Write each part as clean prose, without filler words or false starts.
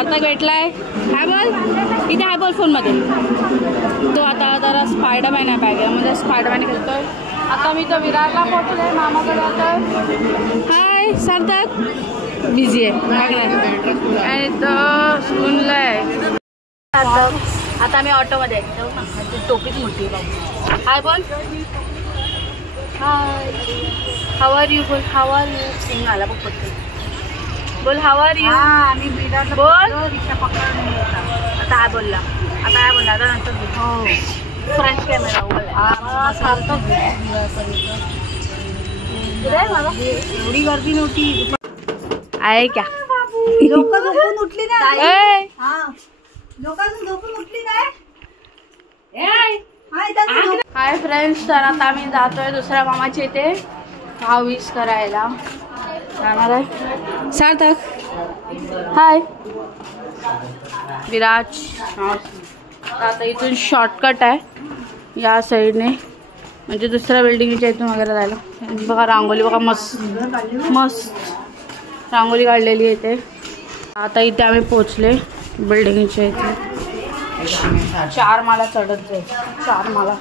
सार्थक भेटलाय. हाय बोल. इथे हाय बोल फोन मध्ये. तो आता जरा स्पायडरमॅन आहे बॅगेमध्ये स्पायडरमॅन खेळतोय. आता मी तो विरारला पोहोचलोय मामाकडे. आता हाय सार्थक बिझी आहे आणि तो स्कूलला आहे. आता मी ऑटोमध्ये आहे. टोपीच मोठी बाबू. हाय बोल. हाय हाऊ आर यू बोल. हाऊ आर यू सिंग आला बघ बोल. How are you. बोल. आता हाय बोलला. आता नंतर हो फ्रंट कॅमेरा एवढी गर्दी नव्हती आहे क्या. लोक झोपून उठली नाही. Hi friends. तर आता आम्ही जातोय दुसऱ्या मामाच्या इथे भाव विश करायला जाणार आहे. सार्थक हाय. विराज. आता इथून शॉर्टकट आहे या साईडने म्हणजे दुसऱ्या बिल्डिंगच्या इथून वगैरे जायला. बघा रांगोली बघा मस्त रांगोली काढलेली आहे इथे. आता इथे आम्ही पोचले बिल्डिंगच्या इथे. 4 माला चढत जाईल. 4 माला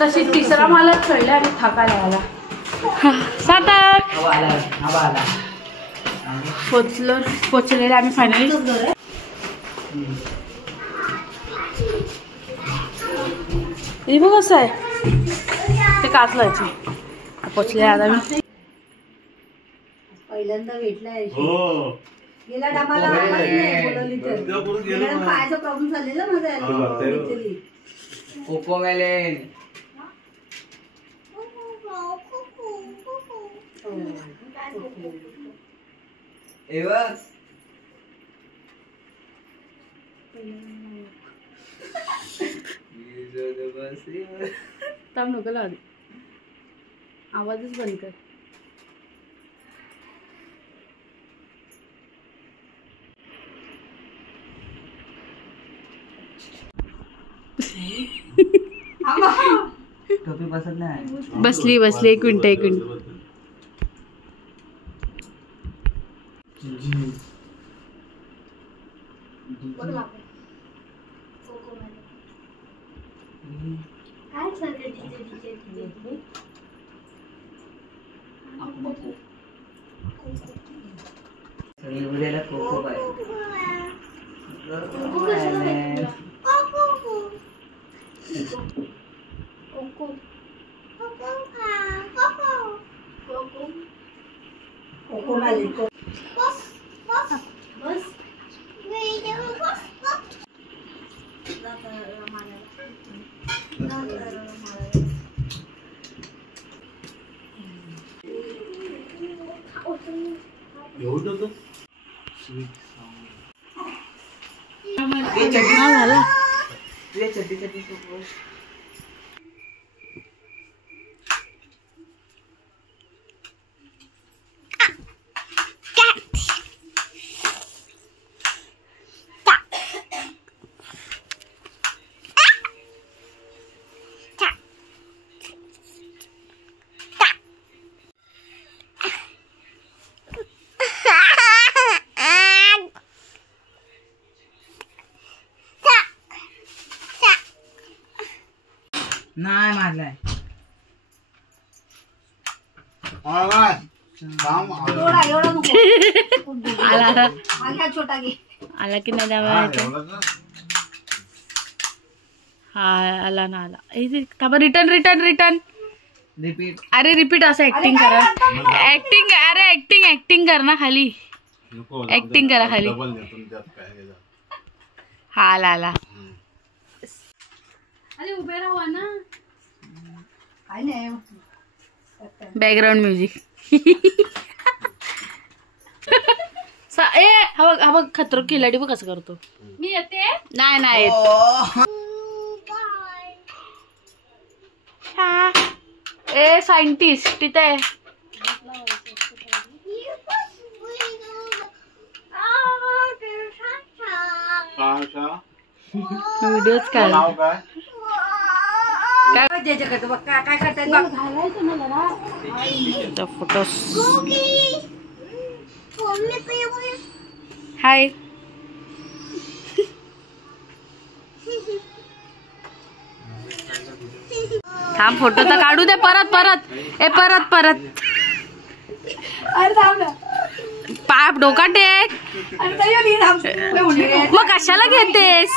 तशी 3रा मालाच चढले आणि थकायला आला. सार्थक पोचलेले आम्ही फायनली. हे बघ कसं आहे ते काचलायचं. पोचले आता मी. पहिल्यांदा भेटलाय. गेल्या टायमाला बोलवली तर पायाचा प्रॉब्लेम झालेला माझा. कोकोमेलन थांब नको लावू. आवाजच बंद कर. टोपी बसत नाही. बसली 1 मिनिट. कोको पाहिजे. झाला. नाही मारलाय. आला की नाही त्यामुळे हा आला ना आला. Return repeat. अरे रिपीट असं ऍक्टिंग करा. ऍक्टिंग कर ना खाली. ऍक्टिंग करा खाली. हा आला. अरे उभे राहा ना. Background music. हा बघ खतरो खिलाडी बघ कसं करतो. मी येते. नाही येत. ए सायंटिस्ट तिथे व्हिडिओच काय फोटोस. हाय थांब फोटो तर काढू दे. परत परत पाप डोका टेक. मग कशाला घेतेस?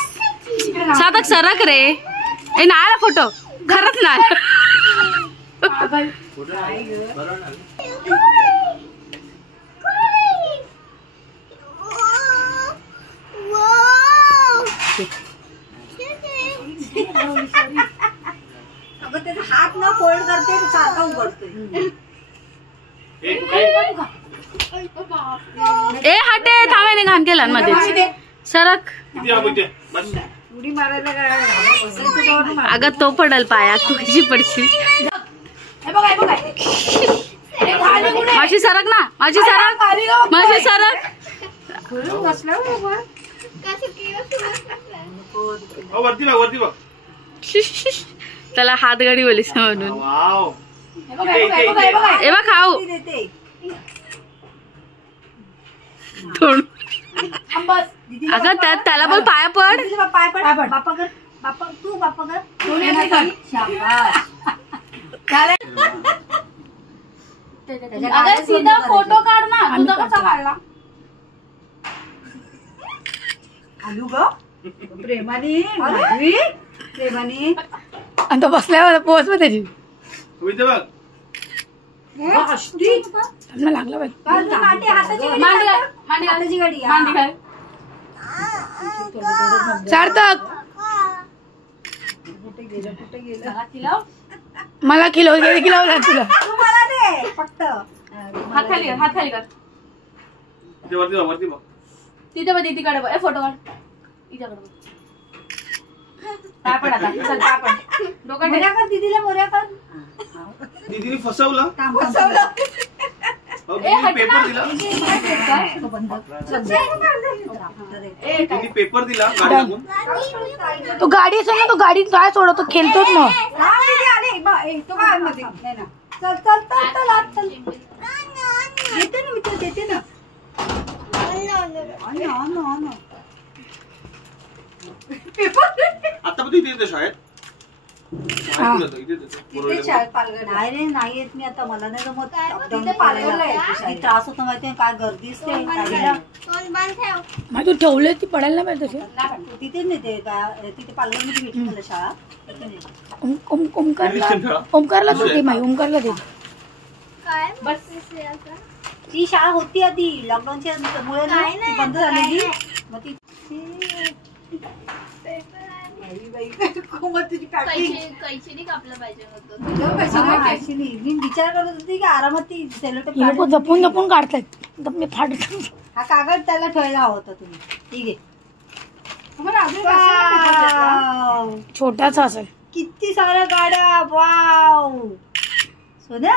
साधक सरक रे. ए नाही फोटो खरंच नाही. अगं त्याचा हात न फोल्ड करते सारखा उघडतोय. ए हटे थांबाने घाण केला मध्ये सरक. उडी मारायला अगं तो पडल पाया तू कशी पडशील. माझी सरक ना. माझी सरक. त्याला हातगाडी बोलीस म्हणून. ए बघ खाऊ. अगं त्याला बोल पाया पड. अगं सीधा फोटो काढ ना. तुझा कसा काढला? आलू ग प्रेमाने आणि तो बसल्यावर पोच मग त्याची लागला हाताची गाडी सार्थक. कुठे गेलं मला खिलवलं तुला. मला दे फक्त. हात खाली कर. तिथे बघ दीदीकडे बघ. फोटो काढ. काय पण आता मोऱ्या कर दीदीला. मोऱ्या कर. दीदीने फसवलं. पेपर दिला. पेपर दिला तो गाडी असेल ना. तो गाडी काय सोडतो खेळतोच मग. चल येते ना मित्र देते ना. आता पण तिथे शाळेत नाही येत मी आता. मला नाही जमत. त्रास होतो माहिती. काय गर्दी असते गाडीला. तू ठेवले ती पडायला नाही पाहिजे. तिथे नेते का तिथे पालघरमध्ये भेटली मला शाळा. ओमकारला होती माई. ओमकारला दे. ती शाळा होती आधी लॉकडाऊनच्या मुळे ती बंद झालेली. मग ती मी विचार करत होती की आरामात ती सेलोटेप जपून काढतायत. हा कागद त्याला ठेवायला हवा होता तुम्ही. ठीक आहे. छोटासा असेल. किती साऱ्या गाड्या. वाव सोन्या.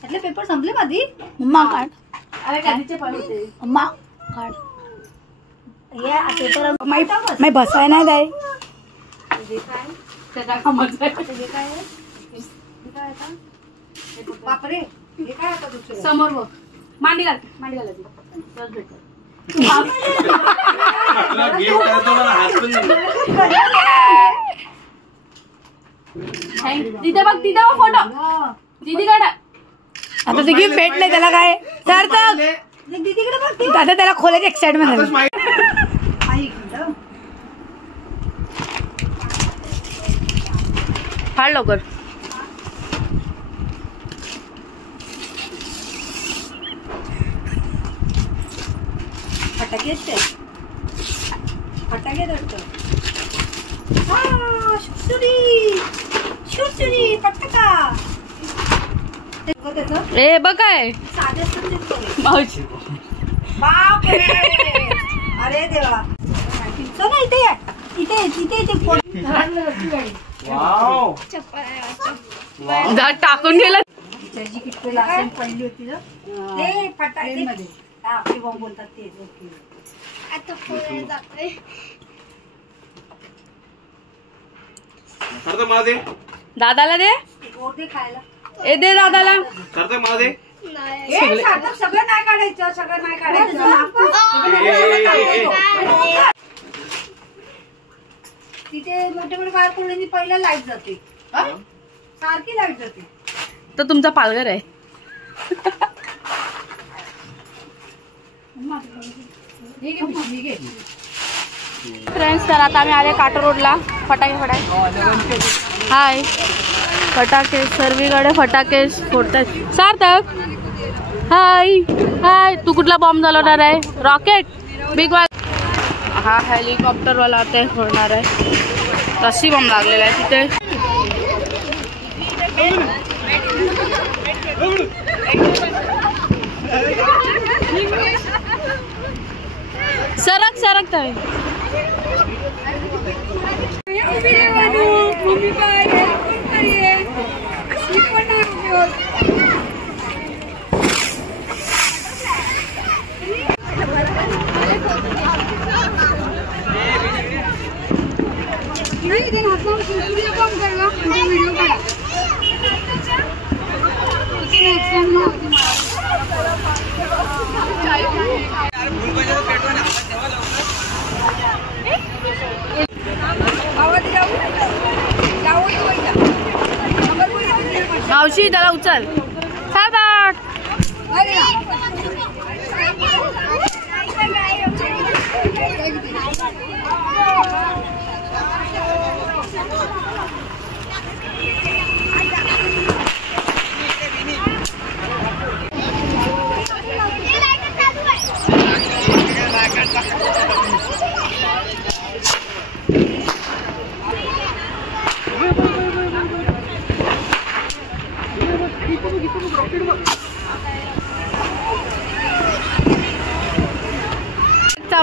त्यातले पेपर संपले माझी. मम्मा काढ. मम्मा काढ. या पेपर मी बसाय नाही द्याय. बापरे हे काय आता दुसरं. समोर बघ. मांडी घाल. तिथे बघ फोटो. दीदी काढा. आता ते गिफ्ट भेटले त्याला काय. सार्थक दीदीकडे बघ. आता त्याला खोलायची एक्साइटमेंट झाली. फाड लवकर. फटाके शुरसुरी पटका. ए बघ काय साधे मावशी. बापरे. अरे देवा. चल ना इथे इथे टाकून गेला. टीचरची किटकोल असेल पहिली होती ना. ते फटाके मध्ये आपली बॉम्ब बोलतात ते. आता पुढे जाते. मला दे. दादाला दे. दे खायला. ए दे दादाला. मला दे. सगळं नाही काढायचं. तिथे मोठे मोठे वायर पडले पहिला लाईट जाते, सारखी लाईट जाते. तो तुमचा पालघर आहे. फ्रेंड्स, तर आता आम्ही आले काटो रोडला. फटाके हाय, फटाके सर्वीकडे फटाके फोडतात. सार्थक हाय हाय. तू कुठला बॉम्ब चालवणार आहे? रॉकेट बिग वाला. हा हेलिकॉप्टरवाला आता फोडणार आहे. रस्सी बॉम्ब लागलेला आहे तिथे. सरक आहे. मावशी त्याला उचल.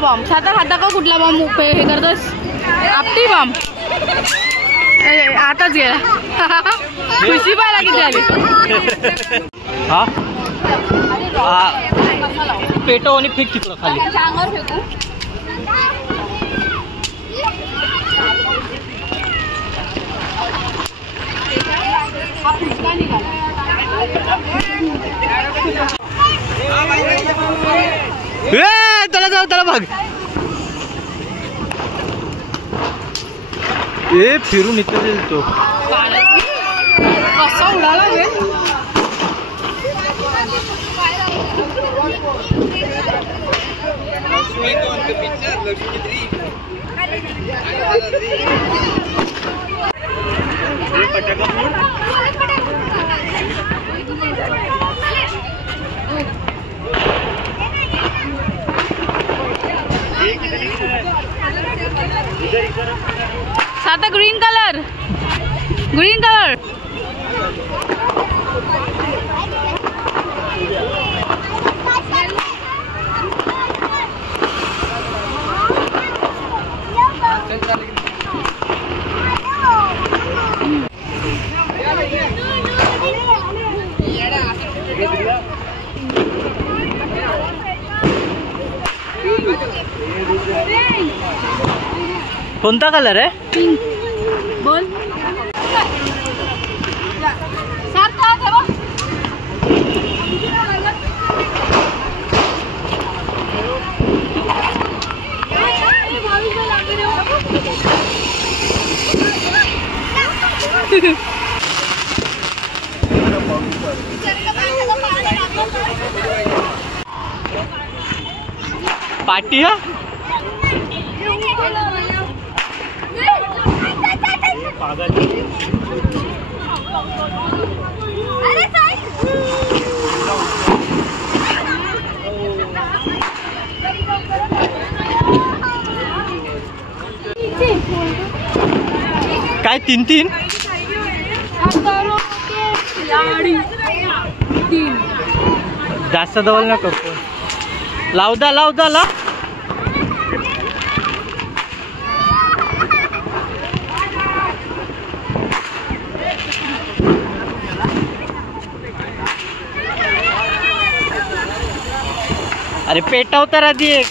बॉम्ब साता खाता का कुठला बॉम्ब हे करतोस? आपटी बॉम्ब आताच गेला. खुशी पाहिला किती आली. पेटो आणि फेक तिकडं खाली. अंगावर फेकू. त्याला जाऊ, त्याला बघ. ए फिरून इथं तो कसा उडाला रे. साता ग्रीन कलर कोणता कलर आहे? पिंक. बोल पार्टी है। काय तीन तीन जास्त दवल नको लावदा लावदा ला अरे पेटावता आधी एक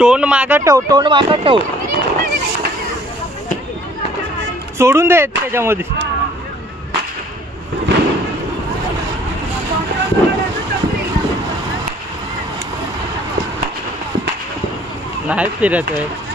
टोन मागं ठेव सोडून दे त्याच्यामध्ये. नाही फिरत आहे.